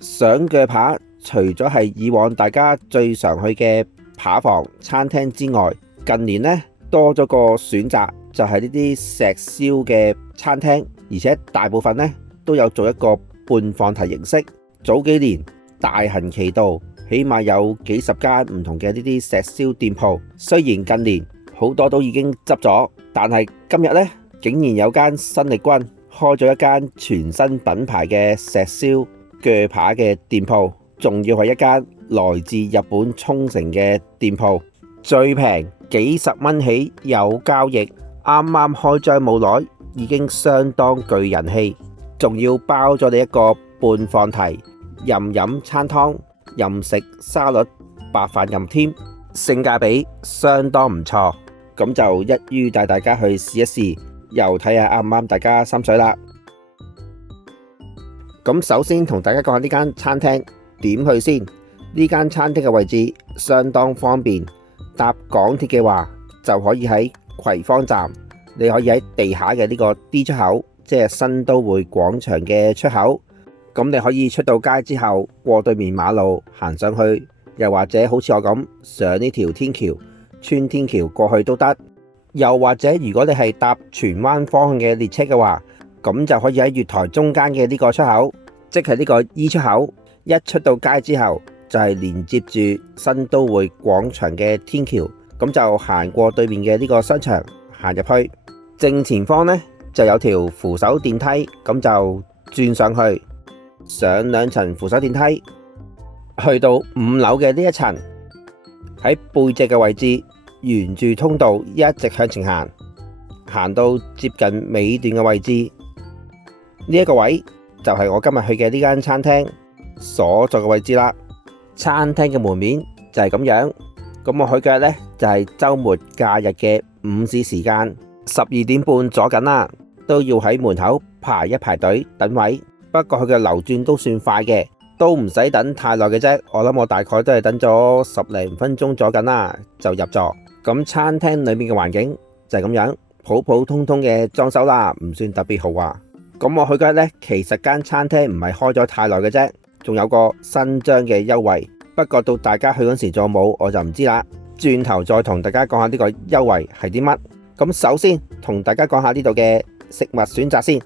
上鋸扒除咗係以往大家最常去嘅扒房餐廳之外，近年呢多咗個選擇，就係呢啲石燒嘅餐廳，而且大部分呢都有做一個半放題形式。早幾年大行其道，起碼有幾十間唔同嘅呢啲石燒店鋪，雖然近年好多都已經執咗，但係今日呢竟然有間新力軍開咗一間全新品牌嘅石燒鋸扒嘅店鋪，仲要係一間來自日本沖繩嘅店鋪，最平幾十蚊起有交易，啱啱開張冇耐已經相當具人氣，仲要包咗你一個半放題，任飲餐湯，任食沙律，白飯任添，性價比相當唔錯，咁就一於帶大家去試一試，又睇下啱唔啱大家心水啦。咁首先同大家講下呢間餐廳點去先。呢間餐廳嘅位置相當方便，搭港鐵嘅話就可以喺葵芳站，你可以喺地下嘅呢個 D 出口，即係新都會廣場嘅出口。咁你可以出到街之後過對面馬路行上去，又或者好似我咁上呢條天橋穿天橋過去都得。又或者如果你係搭荃灣方向嘅列車嘅話，咁就可以喺月台中間嘅呢個出口，即係呢個 E 出口，一出到街之後就係連接住新都會廣場嘅天橋，咁就行過對面嘅呢個商場行入去，正前方呢就有條扶手電梯，咁就轉上去，上2層扶手電梯，去到5樓嘅呢一層，喺背脊嘅位置沿住通道一直向前行，行到接近尾段嘅位置，呢一個位就係我今日去嘅呢間餐廳所在嘅位置啦。餐廳嘅門面就係咁樣，咁我去嘅呢就係週末假日嘅午市時間，12點半左緊啦，都要喺門口排一排隊等位。不過佢嘅流轉都算快嘅，都唔使等太耐嘅啫。我諗我大概都係等咗10零分鐘左緊啦，就入座。咁餐廳裏面嘅環境就係咁樣，普普通通嘅裝修啦，唔算特別豪華。咁我去嘅呢，其實間餐廳唔係開咗太耐嘅啫，仲有個新張嘅優惠。不過到大家去嗰時仲有冇我就唔知啦。轉頭再同大家講下呢個優惠係啲乜。咁首先同大家講下呢度嘅食物選擇先。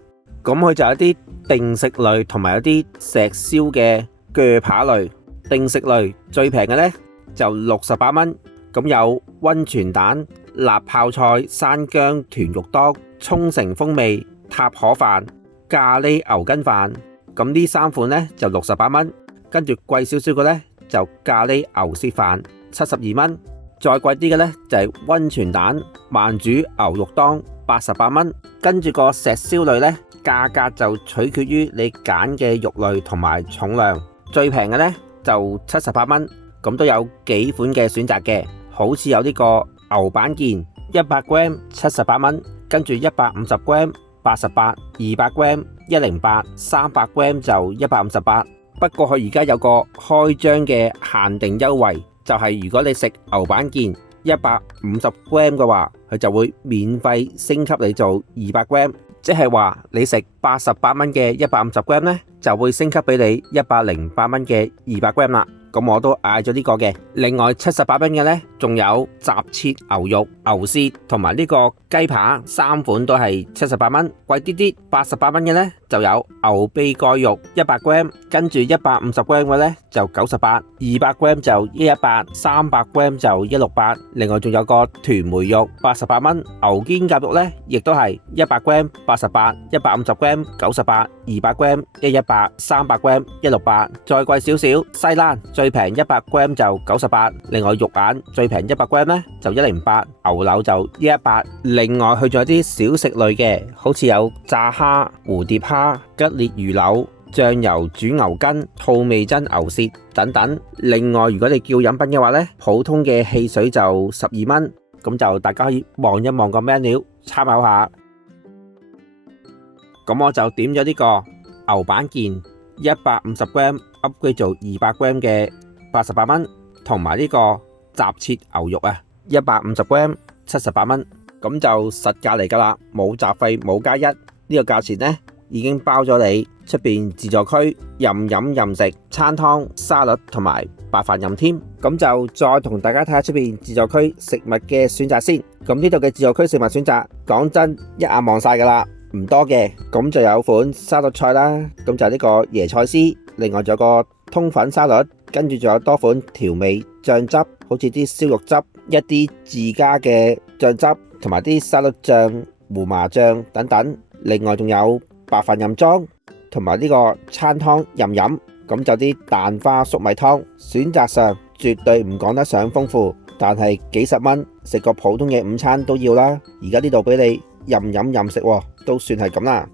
咁佢就有啲定食類同埋有啲石燒嘅鋸扒類。定食類最平嘅呢就68蚊，咁有溫泉蛋、辣泡菜、山姜豚肉多、沖繩風味塔可飯、咖喱牛筋飯。咁呢3款呢就68蚊，跟住貴少少嘅呢就咖喱牛舌飯72蚊，再貴啲嘅呢就係溫泉蛋慢煮牛肉當88蚊。跟住個石燒類呢，價格就取決於你揀嘅肉類同埋重量，最平嘅呢就78蚊，咁都有幾款嘅選擇嘅，好似有呢個牛板腱100g 78蚊，跟住150g 88，200g 108，300g 就158。不過佢而家有個開張嘅限定優惠，就係如果你食牛板腱150g嘅話，佢就會免費升級你做200g，即係話你食88蚊嘅150g呢，就會升級俾你108蚊嘅200g啦。咁我都嗌咗呢個嘅。另外78蚊嘅呢，仲有雜切牛肉、牛舌同埋呢個雞扒，3款都係78蚊。貴啲啲88蚊嘅呢，就有牛臂蓋肉100g，跟住150g嘅呢就98，200g就118，300g就168。另外仲有個豚梅肉88蚊，牛肩胛肉呢亦都係100g 88，150g 98，200g 118，300g 168。再貴少少西冷。最平100g 就98，另外肉眼最平100g呢就108，牛柳就118。另外佢仲有啲小食類嘅，好似有炸蝦、蝴蝶蝦、吉列魚柳、醬油煮牛筋、吐味噌牛舌等等。另外如果你叫飲品嘅話呢，普通嘅汽水就12蚊，咁就大家可以望一望個 menu 參考下。咁我就點咗呢個牛板腱150g upgrade 做200g 嘅88蚊，同埋呢個雜切牛肉啊150g 78蚊，咁就實價嚟噶啦，冇雜費冇加一，呢個價錢呢已經包咗你出邊自助區任飲任食，餐湯、沙律同埋白飯任添。咁就再同大家睇下出邊自助區食物嘅選擇先。咁呢度嘅自助區食物選擇，講真一眼望晒噶啦，唔多嘅。咁就有款沙律菜啦，咁就呢個椰菜絲，另外仲有個通粉沙律，跟住仲有多款調味醬汁，好似啲燒肉汁、一啲自家嘅醬汁，同埋啲沙律醬、胡麻醬等等。另外仲有白飯任裝，同埋呢個餐湯任飲。咁就啲蛋花粟米湯，選擇上絕對唔講得上豐富，但係幾十蚊食個普通嘅午餐都要啦。而家呢度俾你任飲任食，都算係咁啦。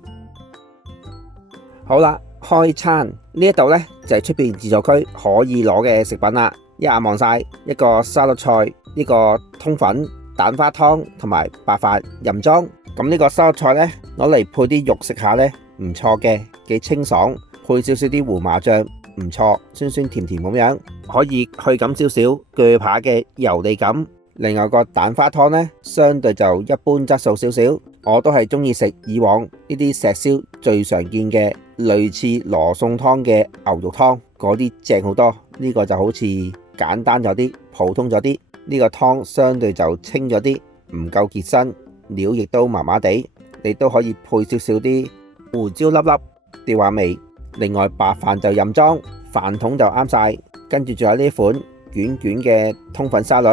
好啦，開餐呢一度呢，就係出邊自助區可以攞嘅食品啦。一眼望晒一個沙律菜，呢個通粉、蛋花湯同埋白飯任裝。咁呢個沙律菜呢，攞嚟配啲肉食下呢，唔錯嘅，幾清爽。配少少啲胡麻醬，唔錯，酸酸甜甜咁樣，可以去感少少鋸扒嘅油膩感。另外個蛋花湯呢，相對就一般質素少少，我都係中意食以往呢啲石燒最常見嘅類似羅宋湯嘅牛肉湯，嗰啲正好多。呢個就好似簡單咗啲，普通咗啲。呢個湯相對就清咗啲，唔夠結身，料亦都麻麻地。你都可以配少少啲胡椒粒粒，調下味。另外白飯就任裝，飯桶就啱晒。跟住仲有呢款卷卷嘅通粉沙律，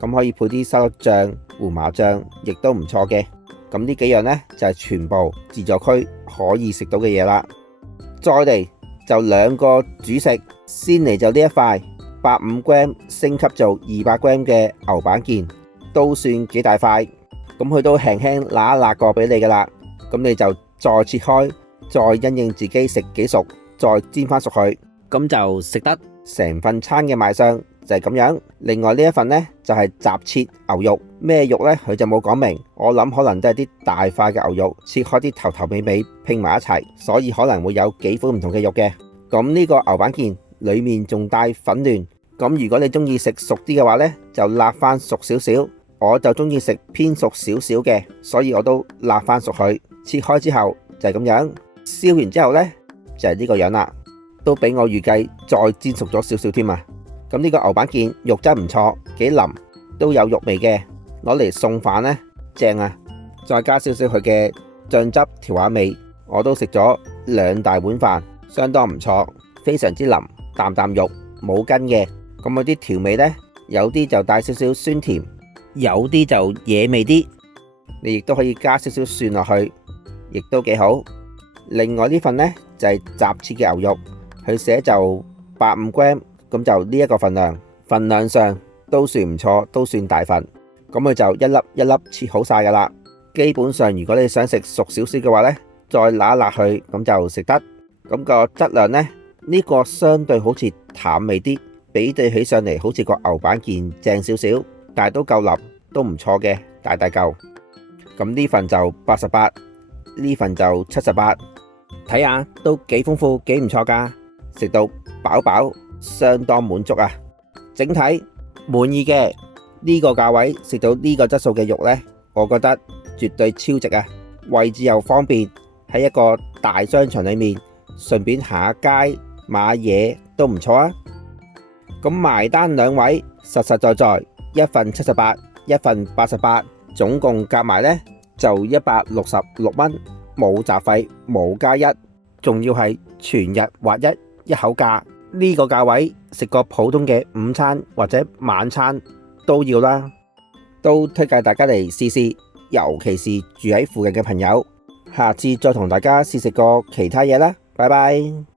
咁可以配啲沙律醬、胡麻醬，亦都唔錯嘅。咁呢幾樣呢，就係全部自助區可以食到嘅嘢啦。再嚟就兩個主食，先嚟就呢一塊85g 升級做200g 嘅牛板腱，都算幾大塊。咁佢都輕輕揦一揦過俾你噶啦，咁你就再切開，再因應自己食幾熟，再煎翻熟佢，咁就食得成份餐嘅賣相就係咁樣。另外呢一份呢，就係雜切牛肉，咩肉呢？佢就冇講明，我諗可能都係啲大塊嘅牛肉，切開啲頭頭尾尾拼埋一齊，所以可能會有幾款唔同嘅肉嘅。咁呢個牛板腱裏面仲帶粉嫩，咁如果你中意食熟啲嘅話呢，就辣翻熟少少。我就中意食偏熟少少嘅，所以我都辣翻熟佢。切開之後就係咁樣，燒完之後呢，就係呢個樣啦，都比我預計再煎熟咗少少添啊！咁呢個牛板腱肉質唔錯，幾腍，都有肉味嘅，攞嚟送飯呢，正啊！再加少少佢嘅醬汁調下味，我都食咗2大碗飯，相當唔錯，非常之腍，啖啖肉冇筋嘅。咁嗰啲調味呢，有啲就帶少少酸甜，有啲就野味啲，你亦都可以加少少蒜落去，亦都幾好。另外呢份呢，就係雜切嘅牛肉，佢寫就85g，咁就呢一個份量，份量上都算唔錯，都算大份。咁佢就一粒一粒切好晒噶啦。基本上如果你想食熟少少嘅話呢，再揦一揦佢，咁就食得。咁個質量呢，呢個相對好似淡味啲，比對起上嚟好似個牛板腱正少少。但係都夠腍，都唔錯嘅，大大嚿。咁呢份就88，呢份就78，睇下都幾豐富，幾唔錯噶，食到飽飽，相當滿足啊！整體滿意嘅，呢個價位食到呢個質素嘅肉呢，我覺得絕對超值啊！位置又方便，喺一個大商場裏面，順便行下街買嘢都唔錯啊！咁埋單兩位實實在在。一份78，一份88，總共夾埋呢就166蚊，冇雜費，冇加一，仲要係全日劃一口價。呢個價位食個普通嘅午餐或者晚餐都要啦，都推介大家嚟試試，尤其是住喺附近嘅朋友。下次再同大家試食個其他嘢啦，拜拜。